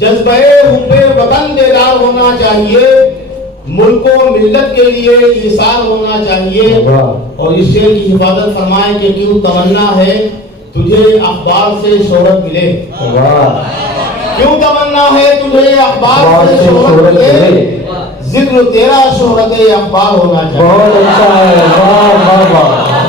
जज्बे हुब्बे वतन बेदार होना चाहिए, मुल्क व मिल्लत के लिए ईसार होना चाहिए। और इस शेर की हिफाजत फरमाए कि क्यों तमन्ना है तुझे अखबार से शोहरत मिले, क्यों तमन्ना है तुझे अखबार से शोहरत मिले, जिक्र तेरा शोहरत अखबार होना चाहिए। बहुत अच्छा है,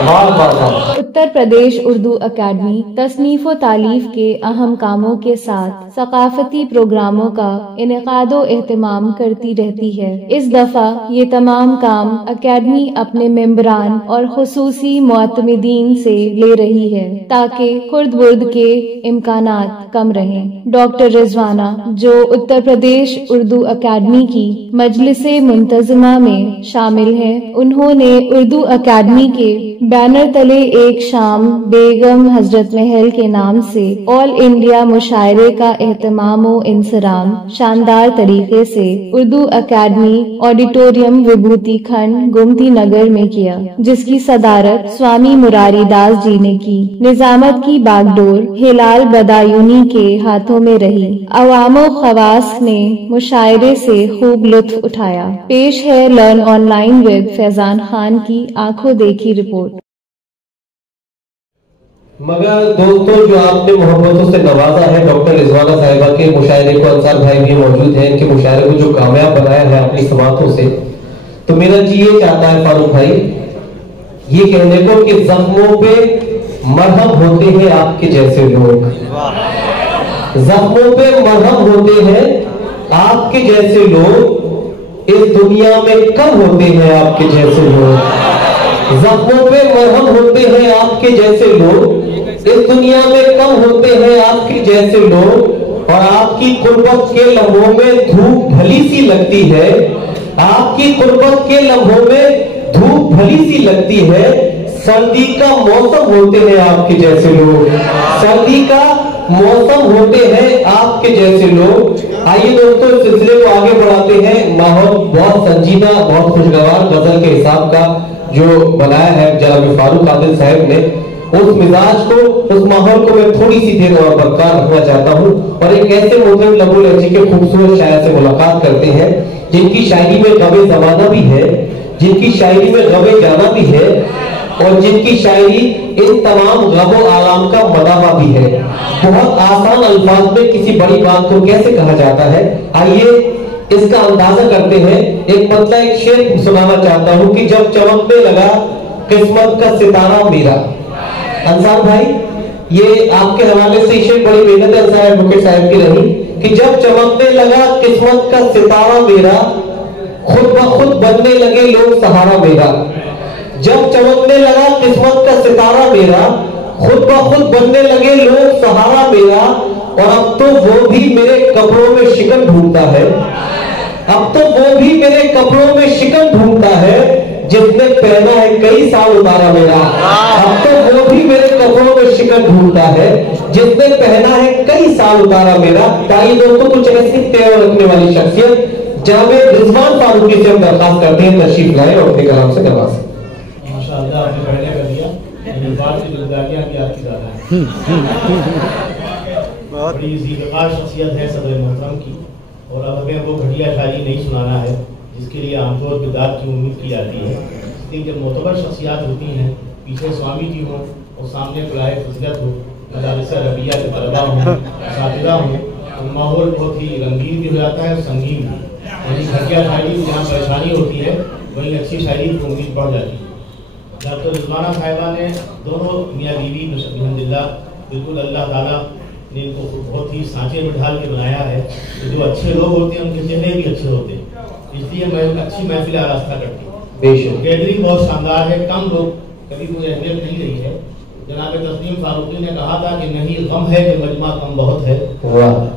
वाह वाह वाह। उत्तर प्रदेश उर्दू अकेडमी तसनीफ व तालीफ के अहम कामों के साथ सकाफती प्रोग्रामों का इनेकादो एहतमाम करती रहती है। इस दफा ये तमाम काम अकेडमी अपने मेंबरान और खुसूसी मुअत्तमिदीन से ले रही है ताकि खुर्द बुर्द के इम्कानात कम रहें। डॉक्टर रिजवाना जो उत्तर प्रदेश उर्दू अकेडमी की मजलिसे मुंतज़िमा में शामिल हैं, उन्होंने उर्दू अकेडमी के बैनर तले एक शाम बेगम हजरत महल के नाम से ऑल इंडिया मुशायरे का एहतमाम व इंसराम शानदार तरीके से उर्दू अकेडमी ऑडिटोरियम विभूति खंड गोमती नगर में किया, जिसकी सदारत स्वामी मुरारी दास जी ने की। निजामत की बागडोर हिलाल बदायूनी के हाथों में रही। अवामो खवास ने मुशायरे से खूब लुत्फ उठाया। पेश है learn online with Faizan Khan की आंखों देखी रिपोर्ट। मगर दोस्तों, जो आपने मोहब्बतों से नवाजा है डॉक्टर रिजवाना साहिबा के मुशायरे को, अंसार भाई भी मौजूद हैं, इनके मुशायरे को जो कामयाब बनाया है अपनी समातों से, तो मेरा जी ये चाहता है फारूक भाई ये कहने को कि जख्मों पे मरहम होते हैं आपके जैसे लोग, जख्मों पे मरहम होते हैं आपके जैसे लोग, इस दुनिया में कम होते हैं आपके जैसे लोग। जख्मों पे मरहम होते हैं आपके जैसे लोग, इस दुनिया में कम होते हैं आपके जैसे लोग। और आपकी कुर्बत के लम्हों में धूप भली सी लगती है, आपकी कुर्बत के लम्हों में धूप भली सी लगती है। सर्दी का मौसम होते हैं आपके जैसे लोग, सर्दी का मौसम होते हैं आपके जैसे लोग। आइए दोस्तों, इस सिलसिले को आगे बढ़ाते हैं। माहौल बहुत संजीदा, बहुत खुशगवार गजल के हिसाब का जो बनाया है जनाब फारूक आदिल साहब ने, उस मिजाज को, उस माहौल को मैं थोड़ी सी देर और बरकरार रखना चाहता हूँ। और एक ऐसे मोहतरम लबुल लहजी के खूबसूरत शायर से मुलाकात करते हैं जिनकी शायरी में गमे जमाना भी है, जिनकी शायरी में गमे जाना भी है, और जिनकी शायरी इन तमाम गमो आलाम का मदावा भी है। बहुत आसान अल्फाज में किसी बड़ी बात को कैसे कहा जाता है, आइए इसका अंदाजा करते हैं। एक पतला एक शेर सुनाना चाहता हूं कि जब चमकने लगा किस्मत का सितारा मेरा। अंसार भाई, ये आपके हवाले से शेर बड़ी मेहनत अंसार एडवोकेट साहब की रही कि जब चमकने लगा किस्मत का सितारा मेरा, खुद ब खुद बनने लगे लोग सहारा मेरा। जब चमकने लगा किस्मत का सितारा मेरा, खुद ब खुद बनने लगे लोग सहारा मेरा। और अब तो वो भी मेरे कपड़ों में शिकन ढूंढता है, अब तो वो भी मेरे कपड़ों में शिकन ढूंढता है, जिसने पहना है कई साल उतारा मेरा। अब तो वो भी मेरे कपड़ों में शिकन ढूंढता है, जिसने पहना है कई साल उतारा मेरा। ताकि दोस्तों कुछ ऐसी तेवर रखने वाली शख्सियत जनाब रिजवान फारूकी से हम दरखास्त करते हैं तशरीफ लाए और अपने कलाम से नवाजें। माशाअल्लाह, आपने पहले कर दिया, इन बात की जिम्मेदारियां भी आपकी ज्यादा हैं। बड़ी ज़ीक़ार शख्सियत है सदर मोहतरम की, और अब हमें वो घटिया शायरी नहीं सुनाना है जिसके लिए आमतौर पर दाद की उम्मीद की जाती है। इसलिए जब मोतबर शख्सियात होती हैं, पीछे स्वामी जी हों और सामने बुलाए फजलत हो, मदारस रबिया के तलबा हों, असातिज़ा हों, तो माहौल बहुत ही रंगीन भी हो जाता है और संगीन भी। यानी घटिया शायरी जहाँ परेशानी होती है वहीं अच्छी शायरी की उम्मीद बढ़ जाती है। डॉक्टर रिजवाना साहिबा ने दोनों मियाँ बीवी अल्हम्दुलिल्लाह बिल्कुल अल्लाह ताला ने इनको बहुत ही सांचे में ढाल के बनाया है। तो जो अच्छे लोग होते हैं उनके चेहरे भी अच्छे होते हैं, इसलिए मैं अच्छी महफिल आरास्ता करती हूँ। गैदरिंग बहुत शानदार है, कम लोग, कभी कोई अहमियत नहीं रही है। जनाब तस्लीम फारूकी ने कहा था कि नहीं गम है कि मजमा कम बहुत है,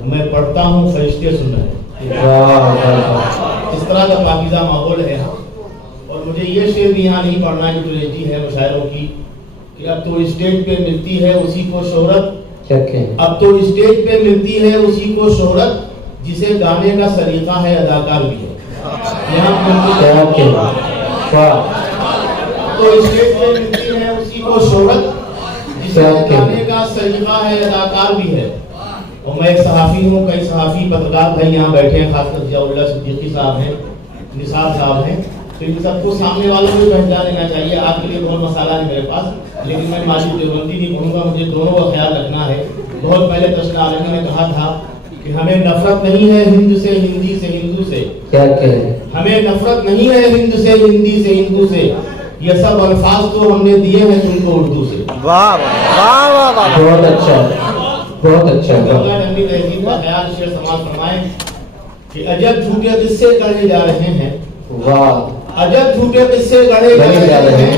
मैं पढ़ता हूँ फरिश्ते सुन रहे हैं। इस तरह का पाकीज़ा माहौल है यहाँ। और मुझे ये शेर भी यहाँ नहीं पढ़ना है जो रेजी है मुशायरों की कि अब तो स्टेज पे मिलती है उसी को शोहरत, अब तो स्टेज पे मिलती है उसी को शोहरत, जिसे गाने का सलीका है अदाकार भी है। यहाँ तो स्टेज पे मिलती है उसी को शोहरत, जिसे गाने का सलीका है अदाकार भी है। اور میں ایک صحافی ہوں, کئی صحافی پترکار بھائی یہاں بیٹھے ہیں, خاص کر ضیاء اللہ صدیقی صاحب ہیں, نثار صاحب ہیں, تو ان سب کو سامنے والوں کو پہچان لینا چاہیے. آپ کے لیے بہت مسئلہ ہے میرے پاس, لیکن میں ماجد دیوبندی نہیں کہوں گا, مجھے دونوں کا خیال رکھنا ہے. بہت پہلے تشریح عالمی نے کہا تھا کہ ہمیں نفرت نہیں ہے ہند سے, ہندی سے, ہندو سے. کیا کہیں, ہمیں نفرت نہیں ہے ہند سے, ہندی سے, ہندو سے. یہ سب الفاظ تو ہم نے دیے ہیں تم کو اردو سے. واہ واہ واہ واہ, بہت اچھا, بہت اچھا. جنگی تہذیب کا خیال شیر سماج فرمائیں کہ عجب جھوٹے قصے گڑھے جا رہے ہیں. واہ, عجب جھوٹے قصے گڑھے جا رہے ہیں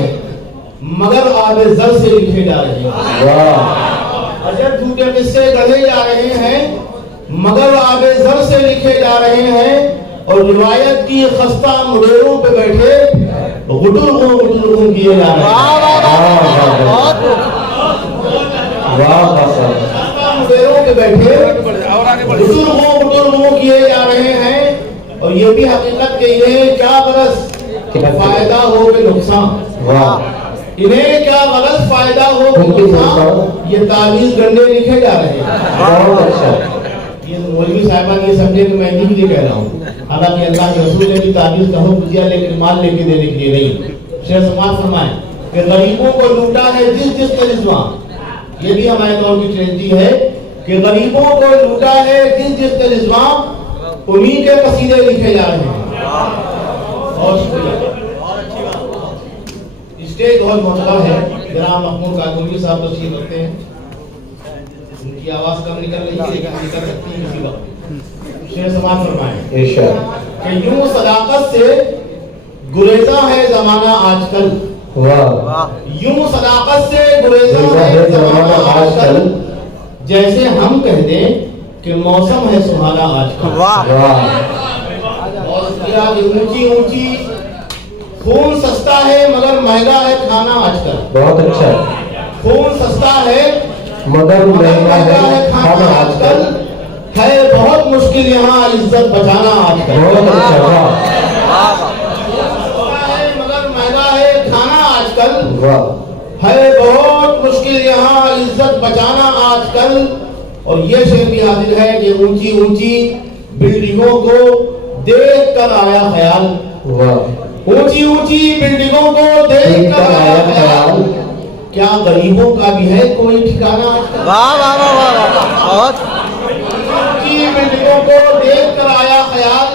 مگر آب زر سے لکھے جا رہے ہیں. واہ, عجب جھوٹے قصے گڑھے جا رہے ہیں مگر آب زر سے لکھے جا رہے ہیں, اور روایت کی خستہ مڈیروں پہ بیٹھے غٹر کیے جا رہے ہیں. مڈیروں پہ بیٹھے غٹر کیے جا رہے ہیں, اور یہ بھی حقیقت کہ انہیں کیا غرض فائدہ ہو کہ نقصان, انہیں کیا غلط فائدہ ہو کہ نقصان, یہ تعویذ گنڈے لکھے جا رہے ہیں. یہ مولوی صاحبان یہ سمجھے کہ میں انہیں کے لیے کہہ رہا ہوں, حالانکہ اللہ کے رسول نے بھی تعویذ کا حکم دیا لیکن مال لے کے دینے کے لیے نہیں. شیخ سماج فرمائیں کہ غریبوں کو لوٹا ہے جس جس کا رضواں. یہ بھی ہمارے دور کی ٹریجڈی ہے کہ غریبوں کو لوٹا ہے جس جس کا رضواں, انہیں کے قصیدے لکھے جا رہے ہیں. اور اسٹیج بہت معتبر ہے. جناب محمود کاکولی صاحب تشریف رکھتے ہیں, ان کی آواز کم نکل رہی ہے لیکن نکل سکتی ہے کسی وقت. شیخ سماج فرمائیں کہ یوں صداقت سے گریزاں ہے زمانہ آج کل. یوں صداقت سے گریزاں ہے زمانہ آج کل, جیسے ہم کہہ دیں کہ موسم ہے سہانا آج کل. اور اونچی اونچی خون سستا ہے مگر مہنگا ہے کھانا آج کل. بہت اچھا. خون سستا ہے مگر مہنگا ہے کھانا آج کل, ہے بہت مشکل یہاں عزت بچانا آج کل. بہت اچھا. مگر مہنگا ہے کھانا آج کل, ہے بہت مشکل یہاں عزت بچانا آج کل. اور یہ شعر بھی حاضر ہے کہ اونچی اونچی بلڈنگوں کو دیکھ کر آیا خیال. اونچی اونچی بلڈنگوں کو دیکھ کر آیا خیال, کیا غریبوں کا بھی ہے کوئی ٹھکانہ آج کل. واہ واہ واہ, بہت. اونچی بلڈنگوں کو دیکھ کر آیا خیال,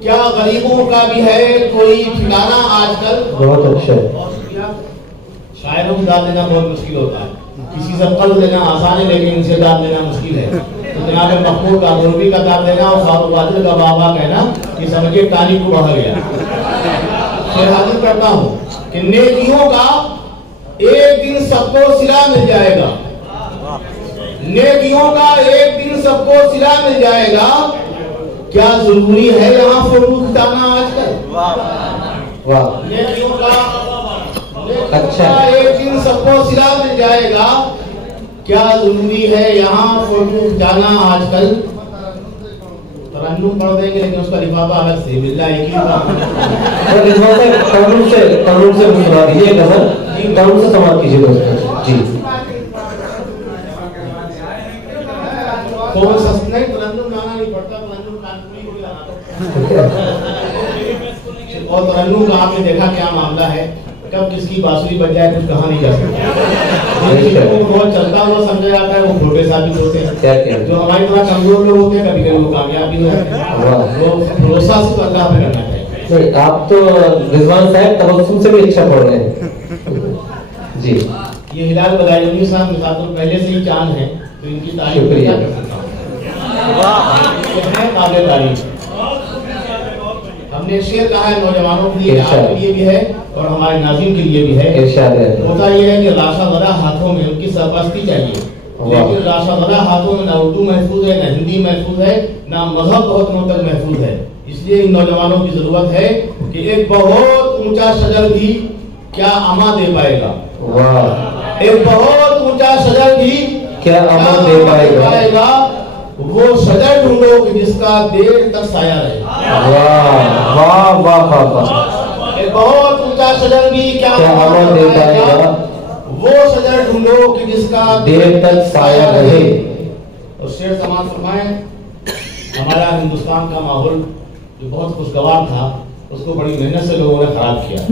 کیا غریبوں کا بھی ہے کوئی ٹھکانہ آج کل. بہت اچھا. شاعروں کو داد دینا بہت مشکل ہوتا ہے. کسی سے قرض لینا آسان ہے لیکن ان سے داد دینا مشکل ہے. تو جناب محمود کاکولی کا داد دینا اور فاروق عادل کا بابا کہنا کہ سمجھے ٹانی کو بہا گیا. شعر حاضر کرتا ہوں کہ نیکیوں کا ایک دن سب کو صلہ مل جائے گا. نیکیوں کا ایک دن سب کو صلہ مل جائے گا, کیا ضروری ہے یہاں فوٹو کھچانا آج کل. نیکیوں کا ایک دن سب کو صلہ مل جائے گا, کیا ضروری ہے یہاں فوٹو کھچانا آج کل. ترنم پڑھ دیں گے لیکن اس کا لفافہ الگ سے باللہ ایک ہی ترنم سے مسکرا دیجیے غزل, ترنم سے سماعت کیجیے دوستوں. جی کون سا نہیں ترنم لانا نہیں پڑتا, ترنم کانپوری کو بھی لانا پڑتا. اور ترنم کا آپ نے دیکھا کیا معاملہ ہے, کب کس کی بانسری بج جائے کچھ کہا نہیں جا سکتا. بہت چلتا ہوا سمجھا جاتا ہے وہ کھوٹے ثابت ہوتے ہیں. جو ہماری طرح کمزور لوگ ہوتے ہیں کبھی کبھی وہ کامیاب بھی ہوتے ہیں. وہ بھروسہ صرف اللہ پہ کرنا چاہیے. آپ تو رضوان صاحب تبسم سے بھی اچھا پڑھ رہے ہیں. جی یہ ہلال بغائی صاحب مثال پہلے سے ہی چاند ہیں تو ان کی تعریف کیا کر سکتا ہوں. قابل تعریف. ہم نے شعر کہا ہے نوجوانوں کے لیے, آپ کے لیے بھی ہے اور ہمارے ناظرین کے لیے بھی ہے. ہوتا یہ ہے کہ راشا زدہ ہاتھوں میں ان کی سرپرستی چاہیے, لیکن راشا زدہ ہاتھوں میں نہ اردو محفوظ ہے, نہ ہندی محفوظ ہے, نہ مذہب بہت دنوں تک محفوظ ہے. اس لیے ان نوجوانوں کی ضرورت ہے کہ ایک بہت اونچا شجر بھی کیا اما دے پائے گا. ایک بہت اونچا شجر بھی کیا اما دے پائے گا, وہ شجر ڈھونڈو کہ جس کا دیر تک سایہ رہے. واہ واہ واہ. ایک بہت اونچا شجر بھی کیا اما دے پائے گا, وہ شجر ڈھونڈو کہ جس کا دیر تک سایہ رہے. اور शेर समाज फरमाएं, हमारा हिंदुस्तान का माहौल जो बहुत खुशगवार था उसको बड़ी मेहनत से लोगों ने खराब किया,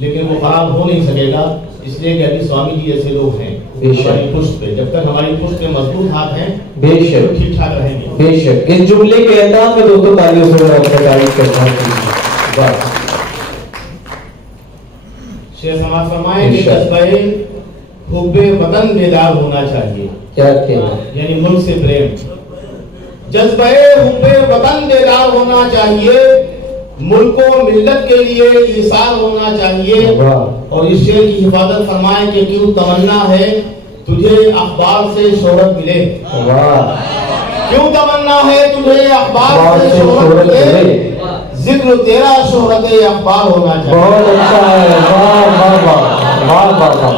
लेकिन वो खराब हो नहीं सकेगा, इसलिए कि अभी स्वामी जी ऐसे लोग हैं हमारी पुष्ट पे। जब तक हमारी पुष्ट पे मजबूत हाथ हैं बेशक तो ठीक ठाक रहेंगे। बेशक इस जुमले के एहताम में दोस्तों तालियों से तारीफ करता हूं। शेर समाज फरमाएं कि जज्बे हुब्बे वतन बेदार होना चाहिए। क्या कहना? यानी मुल्क से प्रेम, जज्बे हुब्बे वतन बेदार होना चाहिए, मुल्क को मिल्लत के लिए ईसार होना चाहिए। और इस शेर की हिफाजत फरमाएं कि क्यों तमन्ना है तुझे अखबार से शोहरत मिले। क्यों तमन्ना है तुझे अखबार से शोहरत मिले, जिक्र तेरा शोहरत अखबार होना चाहिए। बहुत अच्छा है, वाह वाह वाह वाह।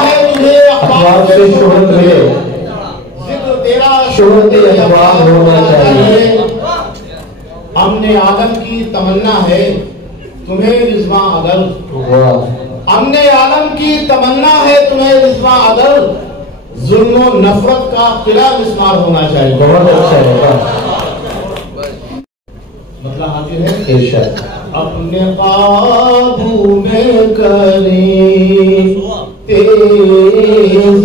है तुझे अखबार से शोहरत मिले, जिक्र तेरा शोहरत अखबार होना चाहिए। हमने आलम की तमन्ना है तुम्हें रिज़वा अगर, हमने आलम की तमन्ना है तुम्हें रिज़वा अगर, जुल्म और नफरत का किला मिस्मार होना चाहिए। बहुत अच्छा है, मतलब हाजिर है इरशाद। अपने काबू में करें तेज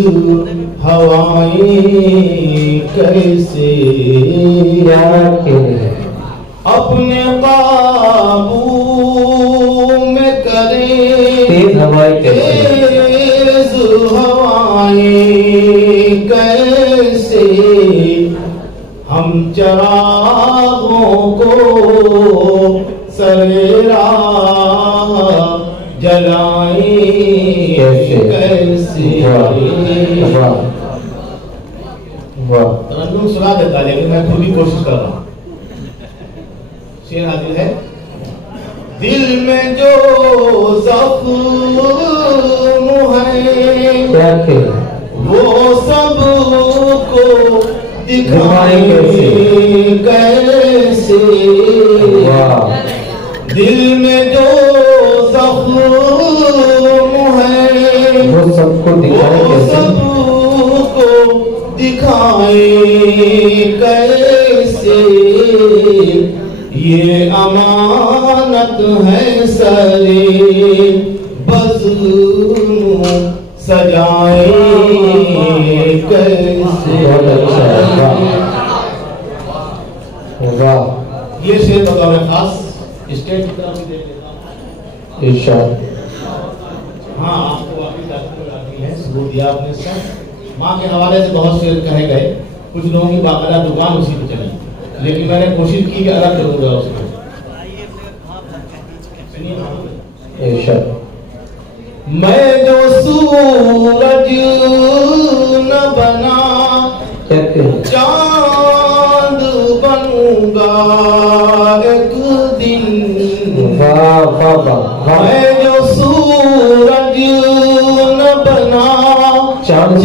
हवाएं कैसे, अपने काबू में करें तेज हवाएं तेज हवाएं कैसे, हम चरागों को सरेरा जलाएं कैसे। तरन्नुम सुना देता लेकिन मैं खुद ही कोशिश कर रहा हूँ। शेर हाजिर है, दिल में जो ज़ख्म है वो सबको दिखाएं कैसे, दिल में जो ज़ख्म है वो सबको दिखाएं कैसे, ये अमानत है सरे बज़्म सजाए कैसे। ये शेर बतौर खास स्टेट की तरफ दे देता हूँ। इरशाद। हाँ, आपको वाकई तारीफ है, सबूत दिया आपने इसका। माँ के हवाले से बहुत शेर कहे गए, कुछ लोगों की बाकायदा दुकान उसी पे चली, लेकिन मैंने कोशिश की कि अलग करूंगा उसको। मैं जो सूरज न बना चांद बनूंगा एक दिन, मैं जो सूरज न बना चांद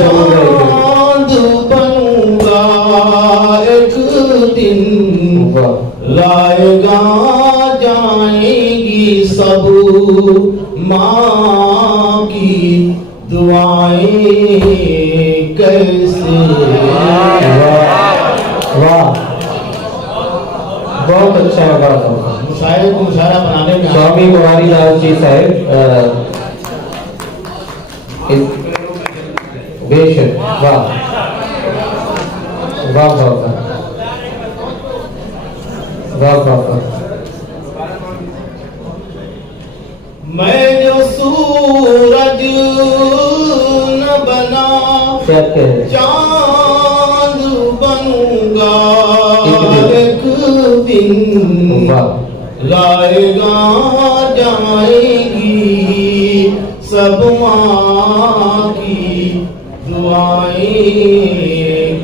बनूंगा एक दिन, लाएगा जाएंगी सब माँ की दुआएं कैसे। वाह, बहुत अच्छा है। मुशायरे को मुशायरा बनाने में स्वामी कुमारी दास जी साहब बेशक, वाह वाह वाह वाह वाह वाह। मैं जो सूरज न बना चांद बनूंगा एक दिन, लाएगा जाएगी सब माँ की दुआएं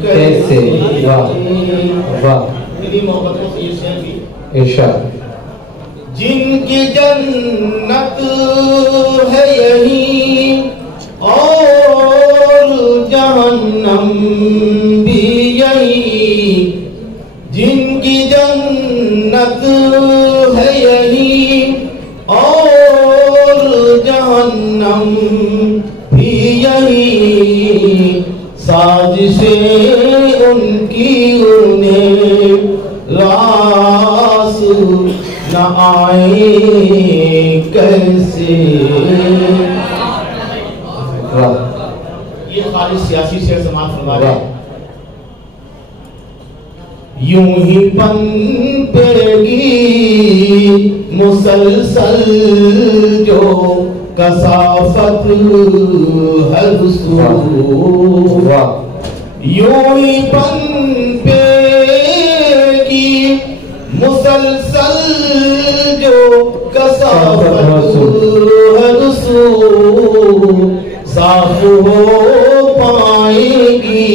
कैसे। वाह, मोहब्बतों से ये शेर भी इरशाद। जिनकी जन्नत है यही और जहन्नम भी यही, जिनकी जन्नत है यही और जहन्नम भी यही, साजिशें उनकी फजाएं कैसे। ये खाली सियासी शेर समाज फरमा रहे हैं। यूं ही पनपेगी मुसलसल जो कसाफत हर सू, यूं ही पनपेगी मुसलसल जो कसाफत हर सू, साफ हो पाएगी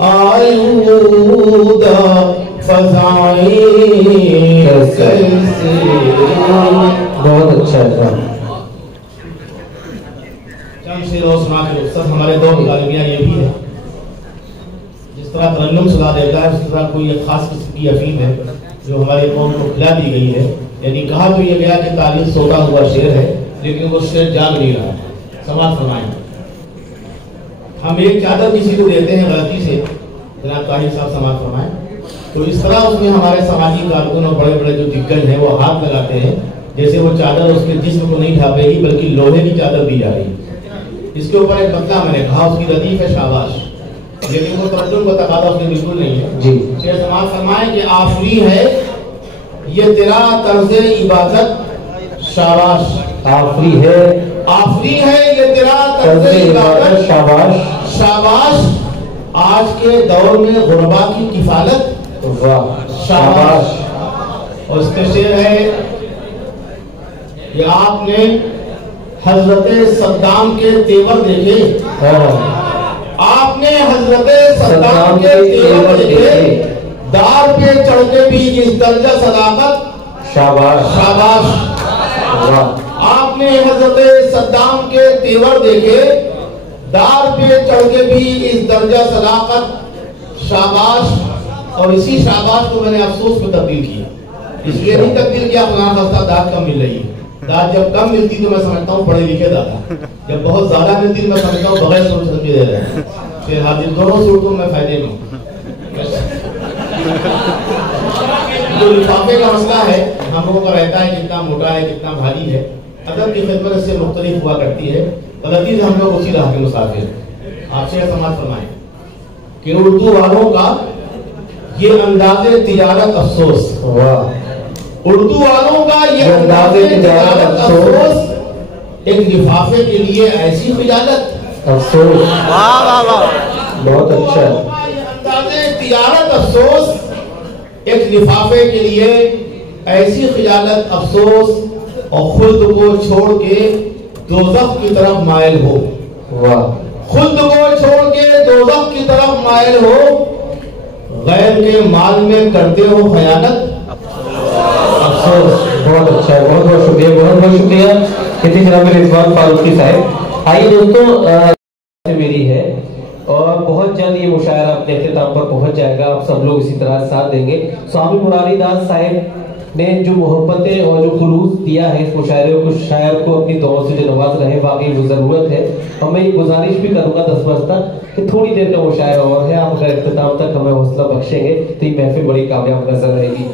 आलूदा फजाएं कैसे। बहुत अच्छा है। चंद शेर और सुना के सब हमारे दो मुतालिबियाँ ये भी है, जिस तरह तरन्नुम सुना देता है उस तरह कोई एक खास किस्म की अफीम है जो हमारी कौम को खिला दी गई है। यानी कहा तो ये गया कि तारीख सोता हुआ शेर है, लेकिन वो शेर जाग नहीं रहा है। समाज फरमाएं। हम एक चादर किसी को देते हैं गलती से, जनाब ताहिर साहब समाज फरमाएं, तो इस तरह उसमें हमारे सामाजिक कारकुन और बड़े बड़े जो दिग्गज हैं वो हाथ लगाते हैं जैसे वो चादर उसके जिस्म को नहीं ढापेगी बल्कि लोहे की चादर दी जा रही है। इसके ऊपर एक बदला मैंने कहा, उसकी लतीफ है शाबाश, लेकिन वो तरन्नुम को तकादा उसमें बिल्कुल नहीं है जी। शेर समाज फरमाएं कि आफरी है ये तेरा तर्ज़े इबादत शाबाश, आफरी है ये तेरा तर्ज़े इबादत शाबाश, शाबाश आज के दौर में गुरबा की किफालत, वाह शाबाश। और इसके शेर है कि आपने हजरत सद्दाम के तेवर देखे, आपने हजरत सद्दाम के तेवर देखे, दार पे चढ़ के भी इस दर्जा सदाकत शाबाश, शाबाश। आपने हजरत सद्दाम के तेवर देखे, दार पे चढ़ के भी इस दर्जा सदाकत शाबाश। और इसी शाबाश को मैंने अफसोस में तब्दील किया, इसलिए नहीं तब्दील किया खुदा खास्ता दाद कम मिल रही है। दाद जब कम मिलती तो मैं समझता हूँ पढ़े लिखे दादा, जब बहुत ज्यादा मिलती तो मैं समझता हूँ बगैर सोच समझे दे रहे हैं। फिर हाजिर दोनों सूरतों में फायदे में। जो लिफाफे का मसला है हम लोगों का रहता है कितना मोटा है कितना भारी है, अदब की खिदमत इससे मुख्तलिफ हुआ करती है, गलती से हम लोग उसी राह के मुसाफिर। आपसे समाज फरमाएं कि उर्दू वालों का ये अंदाज़े तिजारत अफसोस, वाह उर्दू वालों का ये अंदाज़े तिजारत अफसोस, एक लिफाफे के लिए ऐसी खिजालत अफसोस, वाह वाह वाह बहुत अच्छा। अंदाज़े तिजारत अफसोस, एक लिफाफे के लिए ऐसी खिजालत अफसोस, और खुद को छोड़ के दोज़ख की तरफ मायल हो, वाह खुद को छोड़ के दोज़ख की तरफ मायल हो, गैर के माल में करते हो खयानत अफसोस। बहुत अच्छा है, बहुत बहुत शुक्रिया, बहुत बहुत शुक्रिया खेती जनाब रिजवान फारूकी साहब। आइए दोस्तों, मेरी है और बहुत जल्द ये मुशायरा अपने इख्तिताम पर पहुंच जाएगा। आप सब लोग इसी तरह साथ देंगे। स्वामी मुरारी दास साहब ने जो मोहब्बतें और जो खुलूस दिया है इस मुशायरे को, शायर को अपनी दुआओं से जो नवाज रहे, वाकई वो जरूरत है। और मैं ये गुजारिश भी करूंगा दस्तबस्ता कि थोड़ी देर का मुशायरा और है, आप अगर इख्तिताम तक हमें हौसला बख्शेंगे तो ये महफिल बड़ी कामयाब नजर रहेगी।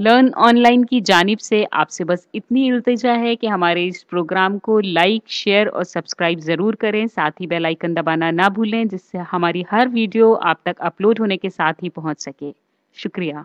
लर्न ऑनलाइन की जानिब से आपसे बस इतनी इल्तिजा है कि हमारे इस प्रोग्राम को लाइक, शेयर और सब्सक्राइब ज़रूर करें। साथ ही बेल आइकन दबाना ना भूलें, जिससे हमारी हर वीडियो आप तक अपलोड होने के साथ ही पहुंच सके। शुक्रिया।